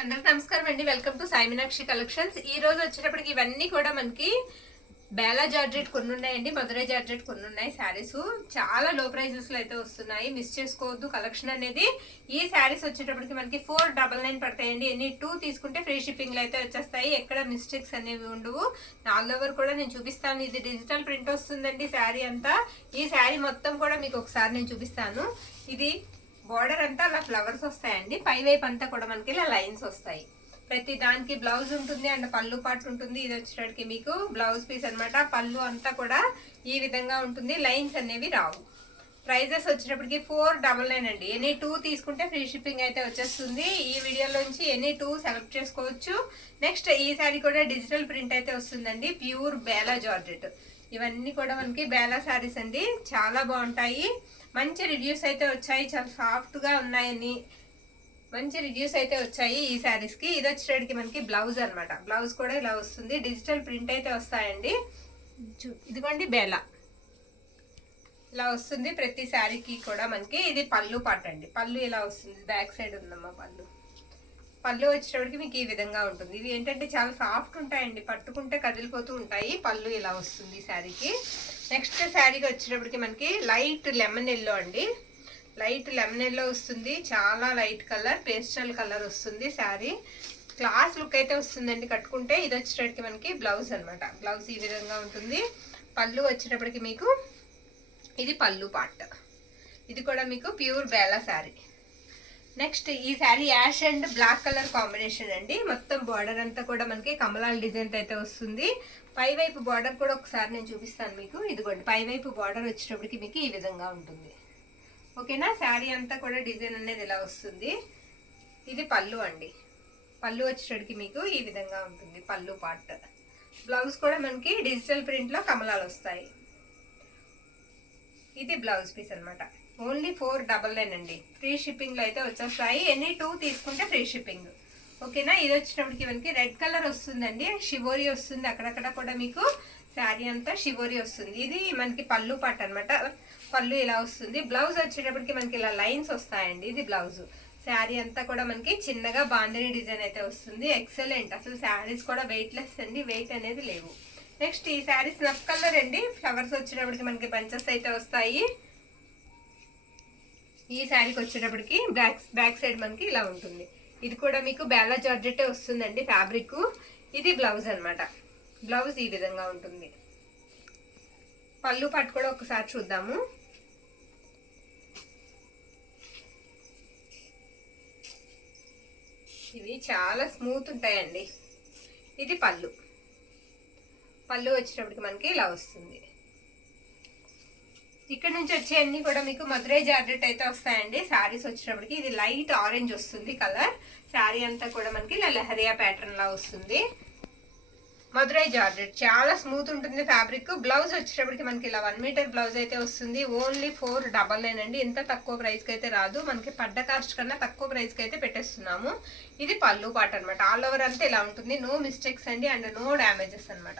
అందరికి నమస్కారం అండి. Welcome to Sai Meenakshi collections. ఈ రోజు వచ్చేటప్పటికి ఇవన్నీ కూడా మనకి బేలా జార్జెట్ కొన్ని ఉన్నాయండి, మధురై జార్జెట్ కొన్ని ఉన్నాయి. శారీస్ చాలా లో ప్రైజెస్ లో అయితే వస్తున్నాయి, మిస్ చేసుకోవద్దు కలెక్షన్ అనేది. ఈ శారీస్ వచ్చేటప్పటికి మనకి 499 పడతాయండి. ఎన్ని 2 తీసుకుంటే ఫ్రీ షిప్పింగ్ లో అయితే వచ్చేస్తాయి. ఎక్కడ మిస్టేక్స్ అనేవి ఉండవు. ఆల్ ఓవర్ కూడా నేను చూపిస్తాను. ఇది డిజిటల్ ప్రింట్ వస్తుందండి శారీ అంతా. ఈ శారీ మొత్తం కూడా మీకు ఒకసారి నేను చూపిస్తాను. ఇది బోర్డర్ అంతా అలా ఫ్లవర్స్ వస్తాయండి. పై వైపు అంతా కూడా మనకి ఇలా లైన్స్ వస్తాయి. ప్రతి దానికి బ్లౌజ్ ఉంటుంది అండ్ పళ్ళు పాటు ఉంటుంది. ఇది వచ్చేటప్పటికి మీకు బ్లౌజ్ పీస్ అన్నమాట. పళ్ళు అంతా కూడా ఈ విధంగా ఉంటుంది, లైన్స్ అనేవి రావు. ప్రైజెస్ వచ్చేటప్పటికి 499 అండి. ఎనీ 2 తీసుకుంటే ఫ్రీ షిప్పింగ్ అయితే వచ్చేస్తుంది. ఈ వీడియోలోంచి ఎనీ 2 సెలెక్ట్ చేసుకోవచ్చు. నెక్స్ట్ ఈ సారీ కూడా డిజిటల్ ప్రింట్ అయితే వస్తుందండి, ప్యూర్ బేలా జార్జెట్. ఇవన్నీ కూడా మనకి బేలా శారీస్ అండి, చాలా బాగుంటాయి. మంచి రివ్యూస్ అయితే వచ్చాయి, చాలా సాఫ్ట్ గా ఉన్నాయని మంచి రివ్యూస్ అయితే వచ్చాయి ఈ శారీస్ కి. ఇది వచ్చేటికి మనకి బ్లౌజ్ అన్నమాట. బ్లౌజ్ కూడా ఇలా వస్తుంది, డిజిటల్ ప్రింట్ అయితే వస్తాయండి. ఇదిగోండి బేలా ఇలా వస్తుంది ప్రతి శారీకి కూడా మనకి. ఇది పళ్ళు పాట అండి. పళ్ళు ఇలా వస్తుంది, బ్యాక్ సైడ్ ఉందమ్మా పళ్ళు. పళ్ళు వచ్చేటప్పటికి మీకు ఈ విధంగా ఉంటుంది. ఇవి ఏంటంటే చాలా సాఫ్ట్ ఉంటాయండి, పట్టుకుంటే కదిలిపోతూ ఉంటాయి. పళ్ళు ఇలా వస్తుంది శారీకి. నెక్స్ట్ శారీకి వచ్చేటప్పటికి మనకి లైట్ లెమన్ ఎల్లో అండి. లైట్ లెమన్ ఎల్లో వస్తుంది, చాలా లైట్ కలర్, పేస్టల్ కలర్ వస్తుంది శారీ. క్లాస్ లుక్ అయితే వస్తుందండి కట్టుకుంటే. ఇది వచ్చేటప్పటికి మనకి బ్లౌజ్ అనమాట. బ్లౌజ్ ఈ విధంగా ఉంటుంది. పళ్ళు వచ్చేటప్పటికి మీకు ఇది పళ్ళు పార్ట్. ఇది కూడా మీకు ప్యూర్ బేలా శారీ. నెక్స్ట్ ఈ sari ash and black colour combination అండి. మొత్తం బార్డర్ అంతా కూడా మనకి కమలాల డిజైన్ అయితే వస్తుంది. పై వైపు బార్డర్ కూడా ఒకసారి నేను చూపిస్తాను మీకు. ఇదిగోండి పై వైపు బార్డర్ వచ్చేటప్పటికి మీకు ఈ విధంగా ఉంటుంది. ఓకేనా, శారీ అంతా కూడా డిజైన్ అనేది ఇలా వస్తుంది. ఇది పళ్ళు అండి. పళ్ళు వచ్చేటప్పటికి మీకు ఈ విధంగా ఉంటుంది పళ్ళు పార్ట్. బ్లౌజ్ కూడా మనకి డిజిటల్ ప్రింట్ లో కమలాలు వస్తాయి. ఇది బ్లౌజ్ పీస్ అనమాట. ఓన్లీ 499 అండి. ఫ్రీ షిప్పింగ్ లో అయితే వచ్చేస్తాయి. ఎనీ 2 తీసుకుంటే ఫ్రీ షిప్పింగ్. ఓకేనా. ఇది వచ్చేటప్పటికి మనకి రెడ్ కలర్ వస్తుందండి, షివోరి వస్తుంది. అక్కడక్కడ కూడా మీకు శారీ అంతా షివోరి వస్తుంది. ఇది మనకి పళ్ళు పాట అనమాట. పళ్ళు ఇలా వస్తుంది. బ్లౌజ్ వచ్చేటప్పటికి మనకి ఇలా లైన్స్ వస్తాయండి. ఇది బ్లౌజ్. శారీ అంతా కూడా మనకి చిన్నగా బాందిని డిజైన్ అయితే వస్తుంది. ఎక్సలెంట్. అసలు శారీస్ కూడా వెయిట్ లెస్ అండి, వెయిట్ అనేది లేవు. నెక్స్ట్ ఈ శారీ స్నఫ్ కలర్ అండి. ఫ్లవర్స్ వచ్చేటప్పటికి మనకి బంచెస్ అయితే వస్తాయి. ఈ శారీకి వచ్చేటప్పటికి బ్యాక్ సైడ్ మనకి ఇలా ఉంటుంది. ఇది కూడా మీకు బేలా జార్జెట్ వస్తుందండి ఫ్యాబ్రిక్. ఇది బ్లౌజ్ అనమాట. బ్లౌజ్ ఈ విధంగా ఉంటుంది. పళ్ళు పట్టు కూడా ఒకసారి చూద్దాము. ఇవి చాలా స్మూత్ ఉంటాయండి. ఇది పళ్ళు. పళ్ళు వచ్చేటప్పటికి మనకి ఇలా వస్తుంది. ఇక్కడ నుంచి వచ్చే అన్ని కూడా మీకు మధురై జార్జెట్ అయితే వస్తాయండి. శారీస్ వచ్చేటప్పటికి ఇది లైట్ ఆరెంజ్ వస్తుంది కలర్. శారీ అంతా కూడా మనకి ఇలా లెహరియా ప్యాటర్న్ లా వస్తుంది. మధురై జార్జెట్ చాలా స్మూత్ ఉంటుంది ఫ్యాబ్రిక్. బ్లౌజ్ వచ్చేటప్పటికి మనకి ఇలా 1 మీటర్ బ్లౌజ్ అయితే వస్తుంది. ఓన్లీ 499 అండి. ఇంత తక్కువ ప్రైస్కి అయితే రాదు. మనకి పడ్డ కాస్ట్ కన్నా తక్కువ ప్రైస్కి అయితే పెట్టేస్తున్నాము. ఇది పళ్ళు పాట అనమాట. ఆల్ ఓవర్ అంతా ఇలా ఉంటుంది. నో మిస్టేక్స్ అండి అండ్ నో డ్యామేజెస్ అనమాట.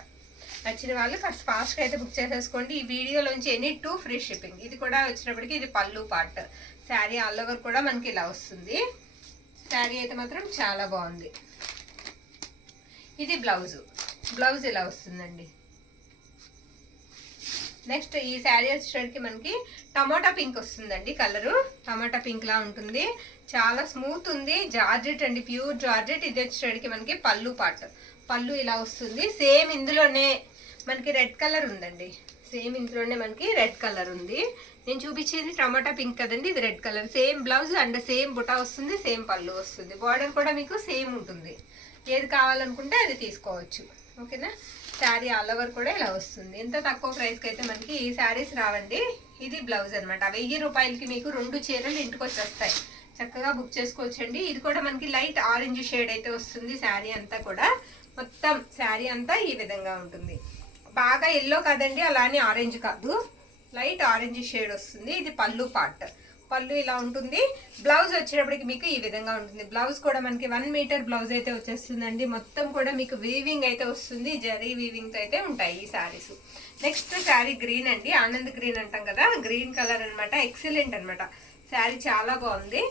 నచ్చిన వాళ్ళు కాస్త ఫాస్ట్గా అయితే బుక్ చేసేసుకోండి. ఈ వీడియోలోంచి ఎనీ 2 ఫ్రీ షిప్పింగ్. ఇది కూడా వచ్చేటప్పటికి ఇది పళ్ళు పార్ట్. శారీ ఆల్ ఓవర్ కూడా మనకి ఇలా వస్తుంది. శారీ అయితే మాత్రం చాలా బాగుంది. ఇది బ్లౌజ్. బ్లౌజ్ ఇలా వస్తుందండి. నెక్స్ట్ ఈ శారీ వచ్చేటప్పటికి మనకి టమాటా పింక్ వస్తుందండి కలరు. టమాటా పింక్ లా ఉంటుంది. చాలా స్మూత్ ఉంది. జార్జెట్ అండి, ప్యూర్ జార్జెట్. ఇది వచ్చేటప్పటికి మనకి పళ్ళు పార్ట్. పళ్ళు ఇలా వస్తుంది. సేమ్ ఇందులోనే మనకి రెడ్ కలర్ ఉందండి. సేమ్ ఇందులోనే మనకి రెడ్ కలర్ ఉంది. నేను చూపించేది టమాటా పింక్ కదండి, ఇది red colour. Same blouse and same బుటా వస్తుంది, సేమ్ పళ్ళు వస్తుంది. బార్డర్ కూడా మీకు సేమ్ ఉంటుంది. ఏది కావాలనుకుంటే అది తీసుకోవచ్చు. ఓకేనా. శారీ ఆల్ ఓవర్ కూడా ఇలా వస్తుంది. ఎంత తక్కువ ప్రైస్కి అయితే మనకి ఈ శారీస్ రావండి. ఇది బ్లౌజ్ అనమాట. 1000 రూపాయలకి మీకు 2 చీరలు ఇంటికి వచ్చేస్తాయి. చక్కగా బుక్ చేసుకోవచ్చండి. ఇది కూడా మనకి లైట్ ఆరెంజ్ షేడ్ అయితే వస్తుంది. శారీ అంతా కూడా మొత్తం శారీ అంతా ఈ విధంగా ఉంటుంది. బాగా ఎల్లో కాదండి, అలానే ఆరెంజ్ కాదు, లైట్ ఆరెంజ్ షేడ్ వస్తుంది. ఇది పళ్ళు పార్ట్. పళ్ళు ఇలా ఉంటుంది. బ్లౌజ్ వచ్చేటప్పటికి మీకు ఈ విధంగా ఉంటుంది. బ్లౌజ్ కూడా మనకి 1 మీటర్ బ్లౌజ్ అయితే వచ్చేస్తుందండి. మొత్తం కూడా మీకు వీవింగ్ అయితే వస్తుంది. జరీ వీవింగ్ అయితే ఉంటాయి ఈ శారీస్. నెక్స్ట్ శారీ గ్రీన్ అండి, ఆనంద్ గ్రీన్ అంటాం కదా, గ్రీన్ కలర్ అనమాట. ఎక్సలెంట్ అనమాట. శారీ చాలా బాగుంది.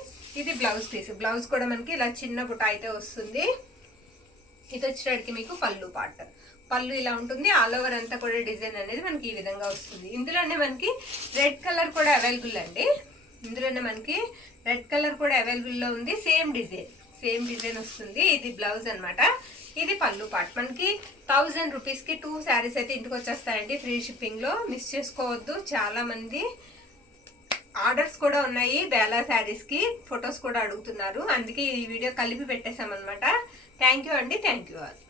ఇది బ్లౌజ్ పీస్. బ్లౌజ్ కూడా మనకి ఇలా చిన్న బుట్ట అయితే వస్తుంది. ఇది వచ్చేటికి మీకు పళ్ళు పార్ట్. పళ్ళు ఇలా ఉంటుంది. ఆల్ ఓవర్ అంతా కూడా డిజైన్ అనేది మనకి ఈ విధంగా వస్తుంది. ఇందులోనే మనకి రెడ్ కలర్ కూడా అవైలబుల్ అండి. ఇందులోనే మనకి రెడ్ కలర్ కూడా అవైలబుల్లో ఉంది. సేమ్ డిజైన్ వస్తుంది. ఇది బ్లౌజ్ అన్నమాట. ఇది పళ్ళు పార్ట్. మనకి 1000 రూపీస్కి 2 శారీస్ అయితే ఇంటికి వచ్చేస్తాయండి ఫ్రీ షిప్పింగ్లో. మిస్ చేసుకోవద్దు. చాలా మంది ఆర్డర్స్ కూడా ఉన్నాయి బేలా శారీస్కి. ఫొటోస్ కూడా అడుగుతున్నారు. అందుకే ఈ వీడియో కలిపి పెట్టేశామన్నమాట. థ్యాంక్ యూ అండి. Thank you all.